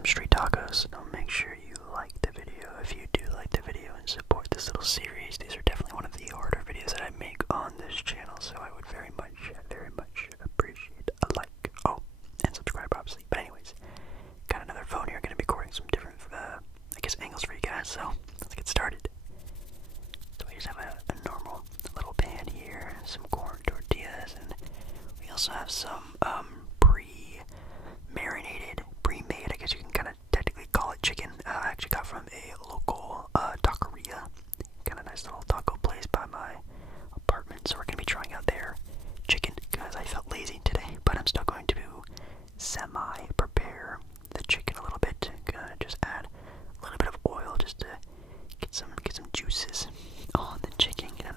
some street tacos. So make sure you like the video if you do like the video and support this little series. These are definitely one of the harder videos that I make on this channel, so I would very much appreciate a like. Oh, and subscribe, obviously. But anyways, got another phone here. Gonna be recording some different, I guess, angles for you guys. So let's get started. So we just have a normal little pan here, some corn tortillas, and we also have some pre-marinated, pre-made, I guess you can kind of technically call it chicken. I actually got from a local taqueria, kind of nice little taco place by my apartment. So we're gonna be trying out their chicken because I felt lazy today, but I'm still going to semi-prepare the chicken a little bit. Gonna just add a little bit of oil just to get some juices on the chicken, get it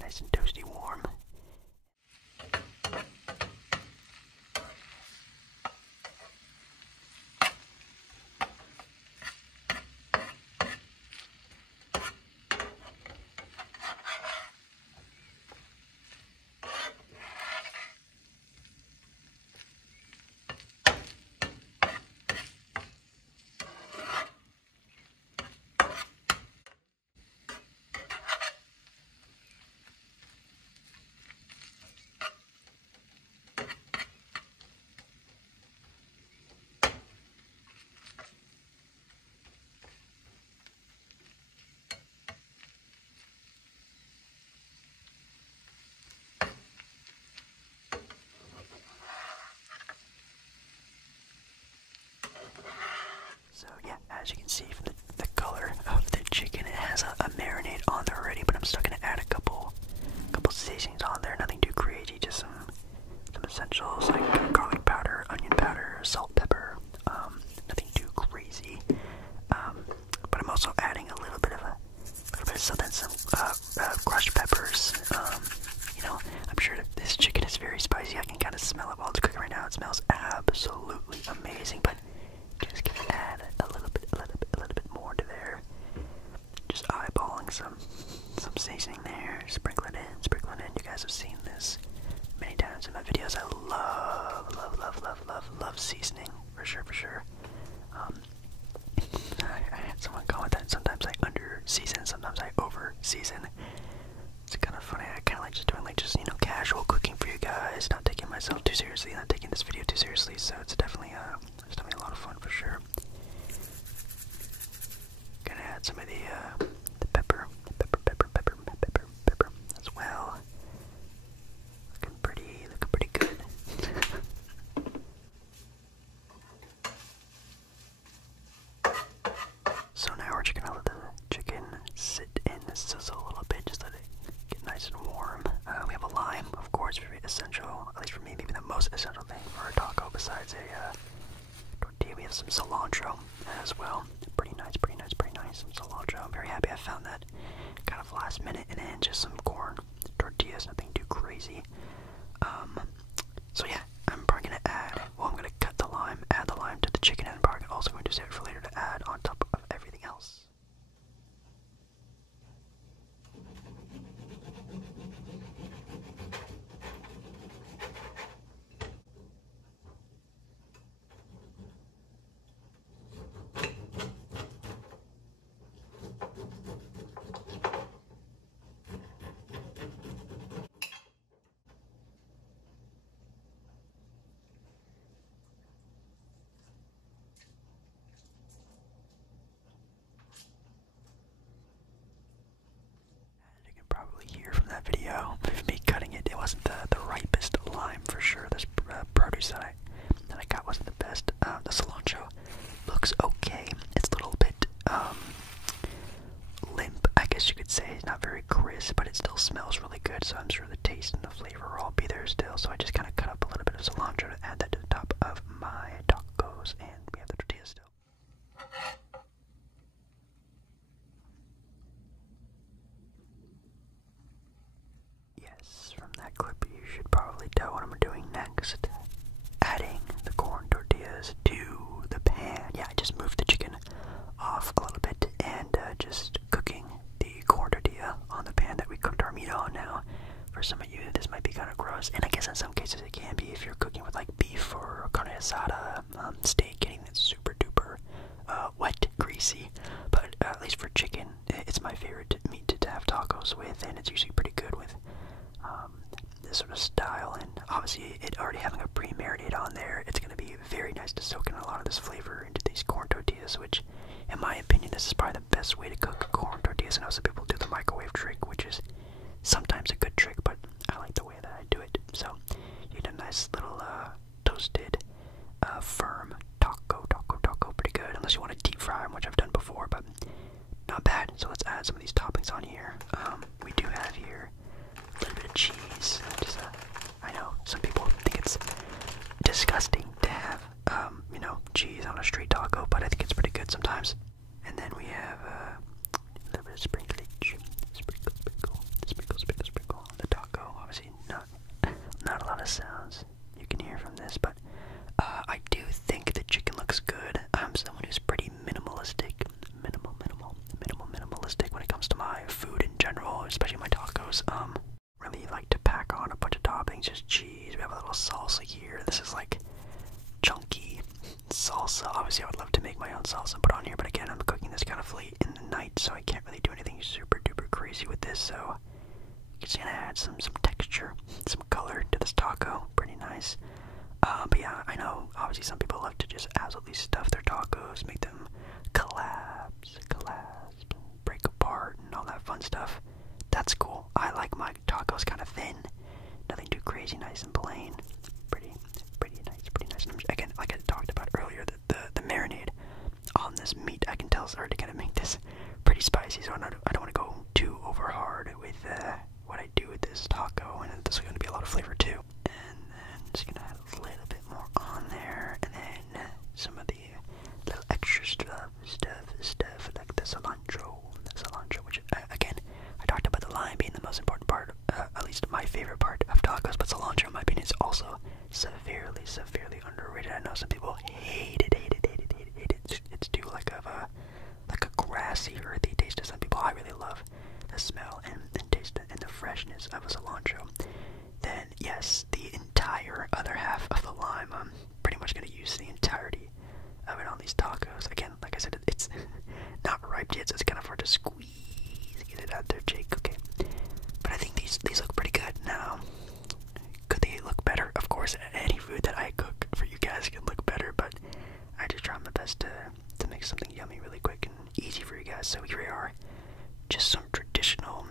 nice and toasty warm. So yeah, as you can see from the color of the chicken, it has a marinade on there already, but I'm still gonna add a couple seasonings on there. Nothing too crazy, just some essentials like garlic powder, onion powder, salt, pepper. Nothing too crazy. But I'm also adding a little bit of something, some crushed peppers. You know, I'm sure that this chicken is very spicy. I can kind of smell it while it's cooking right now. It smells absolutely amazing, but just gonna add a little bit more to there. Just eyeballing some seasoning there, sprinkle it in. You guys have seen this many times in my videos. I love seasoning for sure. I had someone comment that sometimes I under season, sometimes I over season. It's kind of funny. I kind of like just doing casual cooking for you guys, not taking myself too seriously, not taking this video too seriously. So it's definitely a lot of fun for sure. Gonna add some of the pepper as well. Looking pretty good. So now we're just gonna let the chicken sit and sizzle a little bit, just let it get nice and warm. We have a lime, of course, very essential, at least for me, maybe the most essential thing for a taco besides a tortilla. We have some cilantro as well. Pretty nice. Some cilantro. I'm very happy I found that kind of last minute, and then just some corn tortillas, nothing too crazy. So yeah, I'm probably gonna I'm gonna cut the lime, add the lime to the chicken, and I'm probably also going to save it for later to add on top of everything else. Probably hear from that video of me cutting it. It wasn't the ripest lime for sure. This produce that I got wasn't the best. The cilantro looks okay. It's a little bit limp, I guess you could say. It's not very crisp, but it still smells really good. So I'm sure the taste and the flavor will all be there still. So I just kind of cut up a little bit of cilantro to add that to the top of my tacos, and we have the tortillas still. Yes, from that clip you should probably tell what I'm doing next. Adding the corn tortillas to the pan. Yeah, I just moved the chicken off a little bit and just cooking the corn tortilla on the pan that we cooked our meat on. Now, for some of you, this might be kind of gross, and I guess in some cases it can be if you're cooking with like beef or carne asada, steak, getting that super this sort of style, and obviously it already having a pre-marinade on there, it's gonna be very nice to soak in a lot of this flavor into these corn tortillas, which, in my opinion, this is probably the best way to cook corn tortillas. I know some people do the microwave trick, which is sometimes a good trick, but I like the way that I do it. So you get a nice little toasted, firm taco, pretty good. Unless you want to deep fry them, which I've done before, but not bad. So let's add some of these toppings on here. We do have here a little bit of cheese. I know some people think it's disgusting to have, you know, cheese on a street taco, but I think it's pretty good sometimes. And then we have a little bit of sprinklage, sprinkle on the taco. Obviously, not a lot of sounds you can hear from this, but I do think the chicken looks good. I'm someone who's pretty minimalistic when it comes to my food in general, especially my tacos. Really like to pack on a bunch of toppings, just cheese. We have a little salsa here. This is like chunky salsa. Obviously, I would love to make my own salsa and put on here, but again, I'm cooking this kind of late in the night, so I can't really do anything super duper crazy with this. So just gonna add some texture, some color to this taco. Pretty nice. But yeah, I know obviously some people love to just absolutely stuff their tacos, make them collapse, break apart, and all that fun stuff. That's cool. I like my tacos kind of thin, nothing too crazy, nice and plain. Pretty nice. And again, like I talked about earlier, the marinade on this meat, I can tell is already gonna make this pretty spicy. So I don't want to go too over hard with what I do with this taco, and this is gonna be a lot of flavor too. And then just gonna add a little bit more on there, and then some of the little extra stuff like the cilantro, which again, I talked about the lime being the most important part, at least my favorite part of tacos, but cilantro, in my opinion, is also severely underrated. I know some people hate it. It's too like a grassy, earthy taste to some people. I really love the smell and taste and the freshness of a cilantro. Then yes, the entire other half of the lime, I'm pretty much gonna use the entirety of it on these tacos. Again, like I said, it's not ripe yet, so it's kind of hard to squeeze, get it out there, Jake. Okay, but I think these look pretty good. Now, could they look better? Of course, any food that I cook for you guys can look better, but I just try my best to make something yummy really quick and easy for you guys. So here we are, just some traditional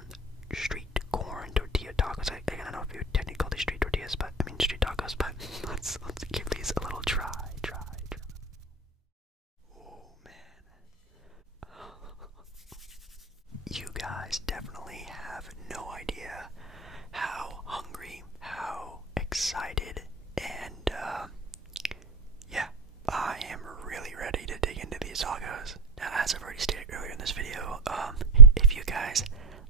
street corn tortilla tacos. I don't know if you would technically call these street tortillas, but I mean street tacos. But let's give these a little try. Oh man, you guys definitely have no idea how hungry, how excited, and yeah, I am really ready to dig into these tacos. Now, as I've already stated earlier in this video, if you guys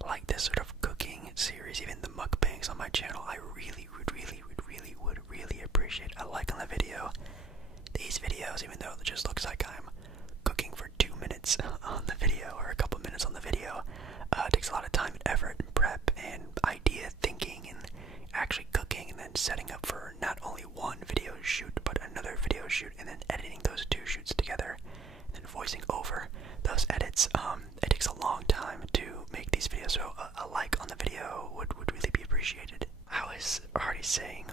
like this sort of cooking series, even the mukbangs on my channel, I really would appreciate a like on the video. These videos, even though it just looks like I'm cooking for 2 minutes on the video, or a couple minutes on the video, it takes a lot of time and effort and prep and idea thinking and actually cooking, and then setting up for not only one video shoot but another video shoot, and then editing those two shoots together, and then voicing over those edits. It takes a long time to make these videos, so a like on the video would really be appreciated. I was already saying,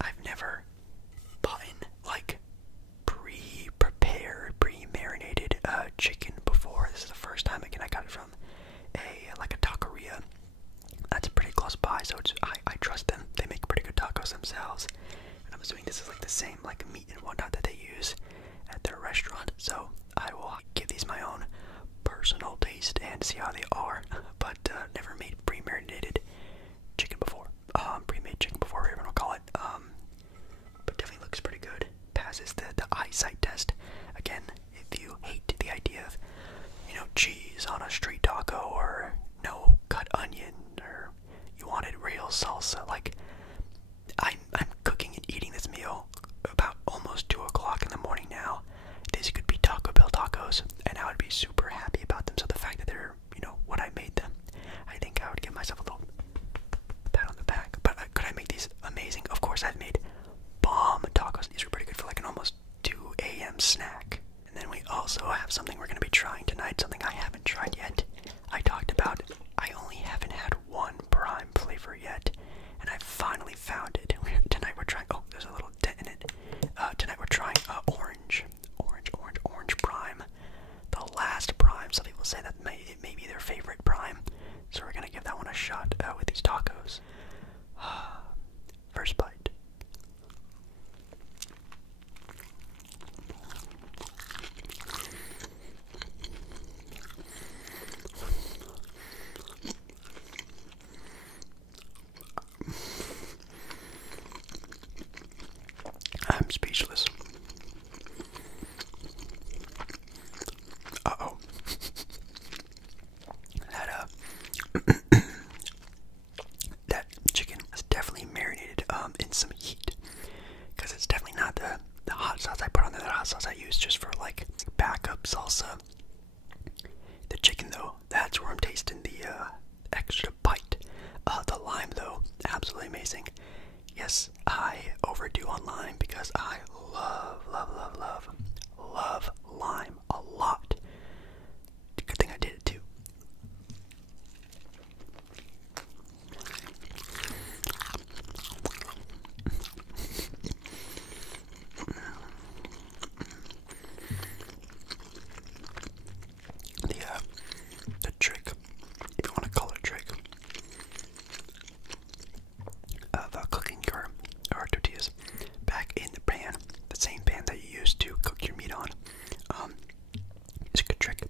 I've never bought in like pre-prepared, pre-marinated chicken before. This is the first time. Again, I got it from a taqueria that's pretty close by, so I trust them. They make pretty good tacos themselves, and I'm assuming this is like the same like meat and whatnot that they use at their restaurant. So I will give these my own personal taste and see how they are. But never made pre-marinated chicken before. Pre-made chicken before, whatever I'll call it. But definitely looks pretty good. Passes the eyesight test. Again, if you hate the idea of, you know, cheese on a street taco, or no cut onion, or you wanted real salsa, like I'm cooking and eating this meal about almost 2 o'clock in the morning now. These could be Taco Bell tacos, and I would be super happy about them. So the fact that they're, you know, when I made them, I think I would give myself a little pat on the back. But could I make these amazing? Of course, I've made bomb tacos. These were pretty good for like an almost 2 a.m. snack. And then we also have something we're going to be trying tonight, something I haven't tried yet. I talked about I only haven't had one prime flavor yet, and I finally accidentally found it. Tonight we're trying. Oh, there's a little dent in it. Tonight we're trying orange prime. The last prime. Some people say that it may be their favorite prime, so we're gonna give that one a shot with these tacos. First bite. I'm speechless. Uh-oh. That chicken is definitely marinated in some heat, because it's definitely not the hot sauce I put on there. That hot sauce I use just for like backup salsa. The chicken though, that's where I'm tasting the extra bite. The lime though, absolutely amazing. Yes, I overdo on lime because I love lime a lot. Good thing I did it too. The trick, if you want to call it a trick, of cooking your tortillas back in the pan, the same pan that you use to cook your meat on, is a good trick.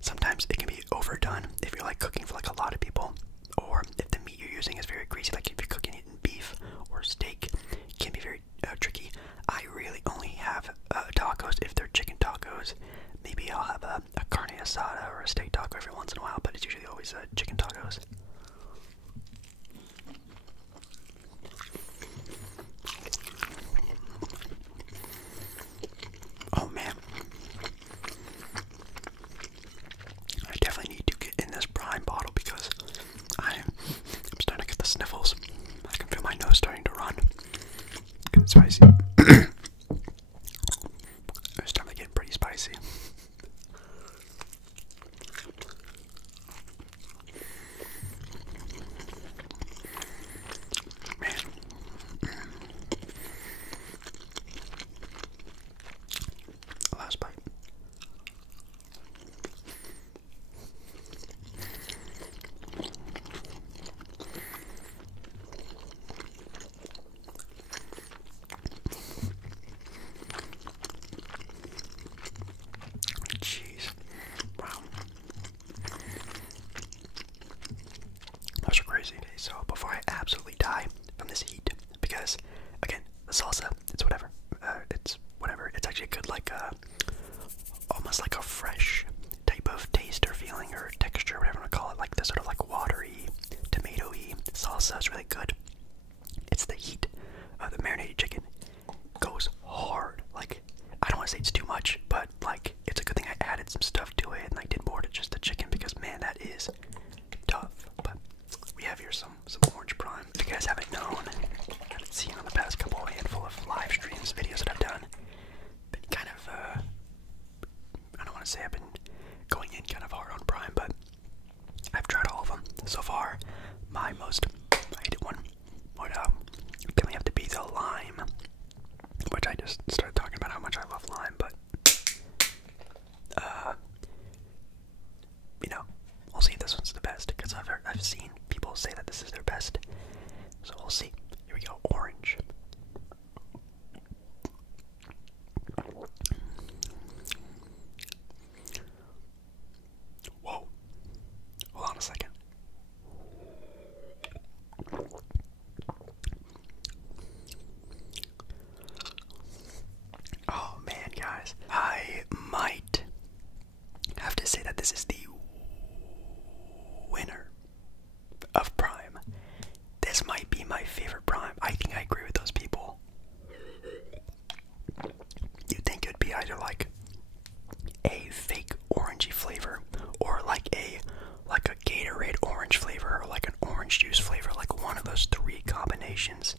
Sometimes it can be overdone if you're like cooking for like a lot of people, or if the meat you're using is very greasy, like if you're cooking it in beef or steak, it can be very tricky. I really only have tacos if they're chicken tacos. Maybe I'll have a carne asada or a steak taco every once in a while, but it's usually always chicken tacos. Oh man, I definitely need to get in this prime bottle because I'm starting to get the sniffles. I can feel my nose starting to run. It's spicy. It's starting to get pretty spicy. Man. Last bite. Jeez. Wow. That's crazy. Okay, so before I absolutely die from this heat, because again, the salsa, it's whatever. It's whatever. It's actually good, like almost like a fresh type of taste or feeling or texture, whatever you want to call it. Like this sort of like watery, tomatoey salsa is really good. It's the heat of the marinated chicken. Goes hard. Like, I don't want to say it's too much, but like it's a good thing I added some stuff to it and I did more to just the chicken, because man, that is tough. But we have here some orange prime. If you guys haven't known, haven't seen on the past couple handful of live streams, videos that I've done, been kind of I don't want to say I've been going in kind of hard on prime, but I've tried all of them so far. My most hated one would definitely have to be the lime, which I just started talking about how much I love lime, but you know, we'll see if this one's the best, because I've seen people say that this is their best, so we'll see. Here we go, orange. Whoa, hold on a second. Oh man, guys, I might have to say that this is the winner of prime. This might be my favorite prime. I think I agree with those people. You'd think it would be either like a fake orangey flavor, or like a Gatorade orange flavor, or like an orange juice flavor, like one of those three combinations.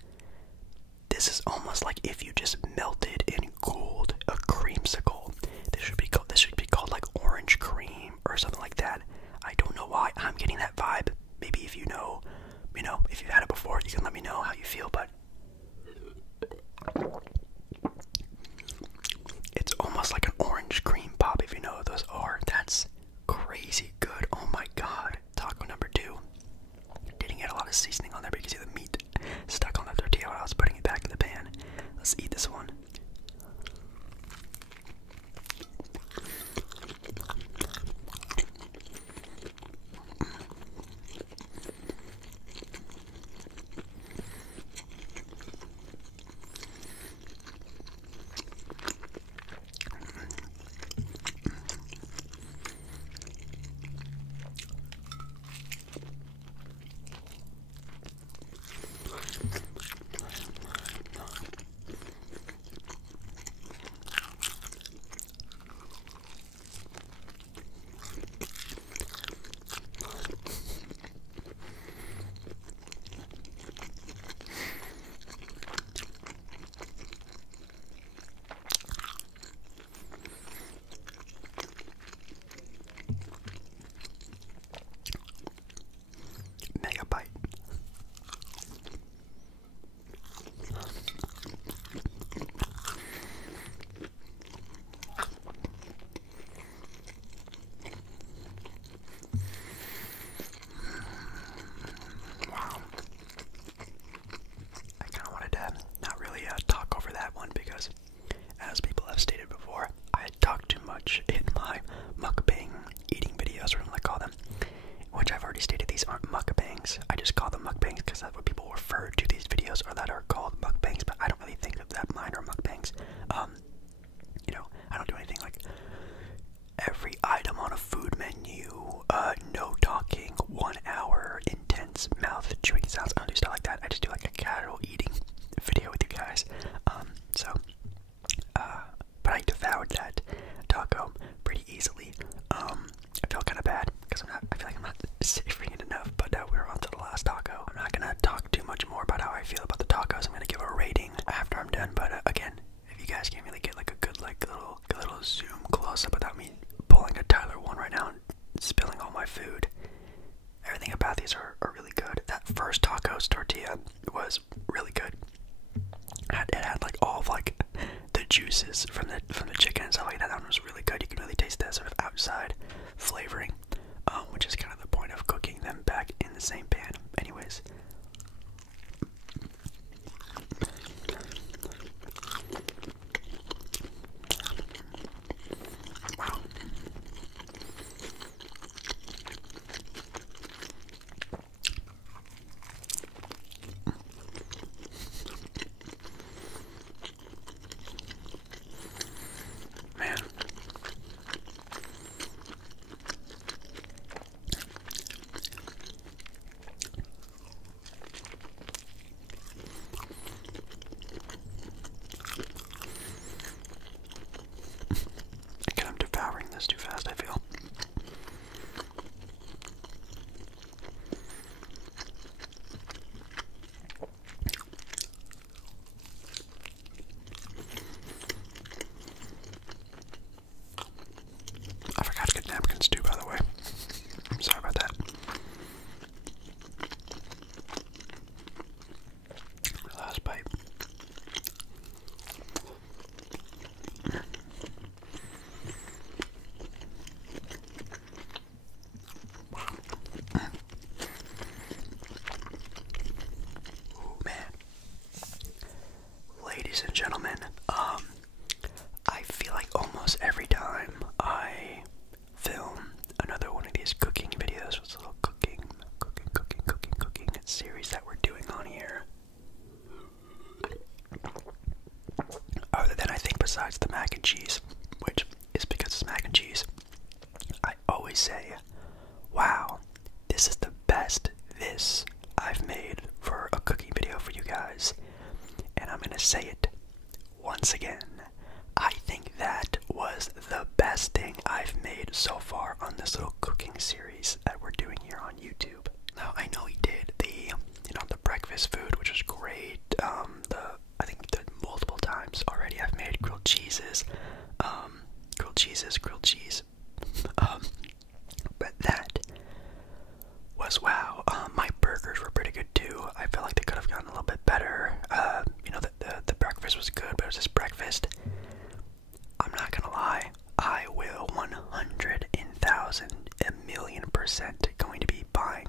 This is almost like if you just melted and cooled a creamsicle. This should be called like orange cream or something like that. I don't know why I'm getting that vibe. Maybe if you know, if you've had it before, you can let me know how you feel. But say, wow, this is the best this I've made for a cooking video for you guys. And I'm gonna say it once again. I think that was the best thing I've made so far on this little cooking series that we're doing here on YouTube. Now, I know he did the breakfast food, which was great. I think multiple times already I've made grilled cheeses, grilled cheese. But that was wow. My burgers were pretty good too. I feel like they could have gotten a little bit better. The breakfast was good, but it was just breakfast. I'm not gonna lie, I will 100,000, 1,000,000% going to be buying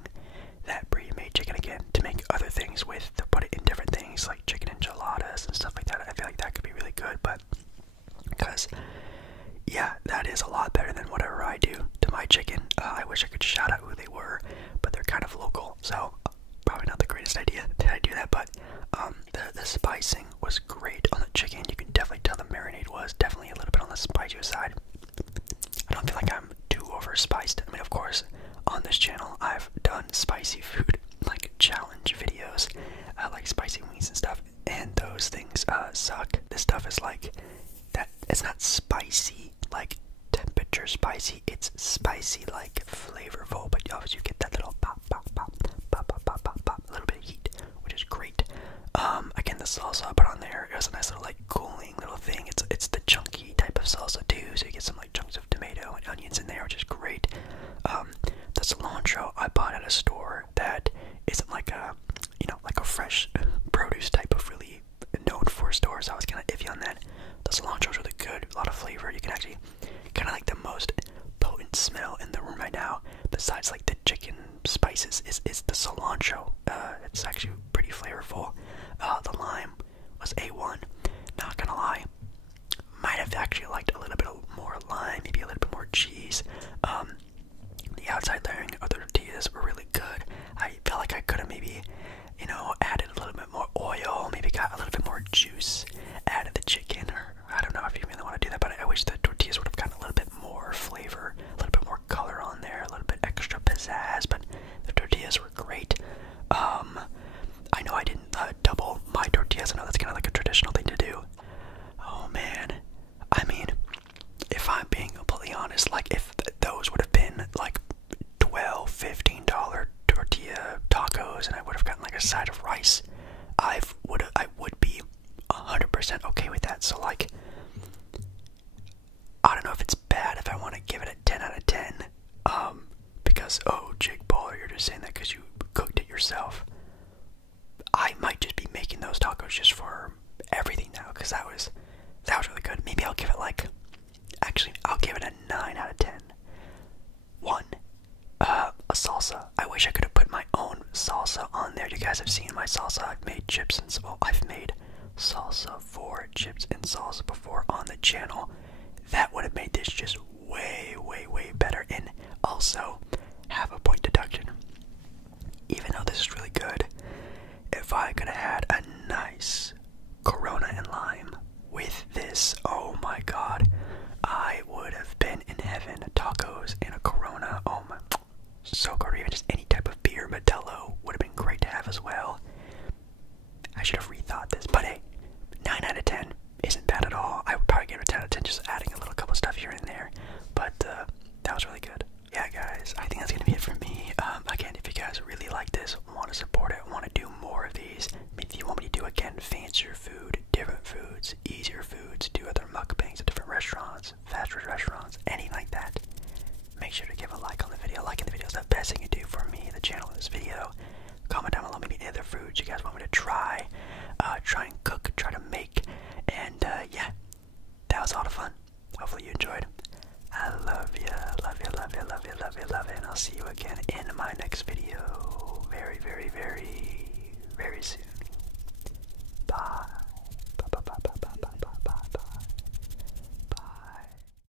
that pre-made chicken again to make other things with, to put it in different things like chicken enchiladas and stuff like that. I feel like that could be really good, but because yeah, that is a lot better than whatever I do to my chicken. I wish I could shout out who they were, but they're kind of local, so probably not the greatest idea that I do that. But the spicing was great on the chicken. You can definitely tell the marinade was definitely a little bit on the spicier side. I don't feel like I'm too over spiced. I mean, of course, on this channel I've done spicy food like challenge videos, like spicy wings and stuff, and those things suck. This stuff is like that. It's not spicy like temperature spicy, it's spicy like flavorful, but obviously you get that little pop, a little bit of heat, which is great. Again, the salsa I put on there, it was a nice little like cooling little thing. It's the chunky type of salsa too, so you get some like chunks of tomato and onions in there, which is great. The cilantro I bought at a store that isn't like a like a fresh produce type of really known for store, so I was kind of iffy on that. The cilantro is really good, a lot of flavor. You can actually kind of like the most potent smell in the room right now, besides like the chicken spices, is the cilantro. It's actually pretty flavorful. The lime was A1. Not gonna lie, might have actually liked a little bit more lime, maybe a little bit more cheese. The outside layering of the tortillas were really good. I felt like I could have maybe, added a little bit more oil, maybe got a little bit more juice out of the chicken, or I don't know if you really want to do that, but I wish the tortillas would have gotten a little bit more flavor, a little bit more color on there, a little bit extra pizzazz, but the tortillas were great. I know I didn't double my tortillas. I know that's kind of like a traditional thing to do. Oh man, I mean, if I'm being completely honest, like if those would have been like $12, $15 tortilla tacos, and I would have gotten like a side of rice, I would be 100% okay with that. So like, I don't know if it's bad if I want to give it a 10 out of 10, because Jake Paul, you're just saying that because you cooked it yourself. I might just be making those tacos just for everything now, because that was really good. Maybe I'll give it I'll give it a 9 out of 10. One, a salsa. I wish I could have put my own salsa on there. You guys have seen my salsa. I've made I've made salsa for chips and salsa before on the channel. That would have made this just way, way, way better, and also have a point deduction. Even though this is really good, if I could have had a nice Corona and lime with this, oh my god, I would have been in heaven. Tacos and a Corona, oh my, so good. Or even just any type of beer, Modelo would have been great to have as well. I should have rethought this, but hey, 9 out of 10 isn't bad at all. I would probably give it a 10 out of 10, just adding a little couple stuff here and there, but that was really good. Yeah, guys, I think that's gonna be it for me. Again, if you guys really like this, want to support it, want to do more of these, maybe you want me to do again fancier food, different foods, easier foods, do other mukbangs at different restaurants, fast food restaurants, anything like that, make sure to give a like on the video. Liking the video is the best thing you do for me, the channel, this video. Comment down below maybe any other foods you guys want me to try and cook, try to make, and yeah, that was a lot of fun. Hopefully you enjoyed. I love ya, love ya, love ya, love ya, love ya, love ya, and I'll see you again in my next video very, very, very, very soon.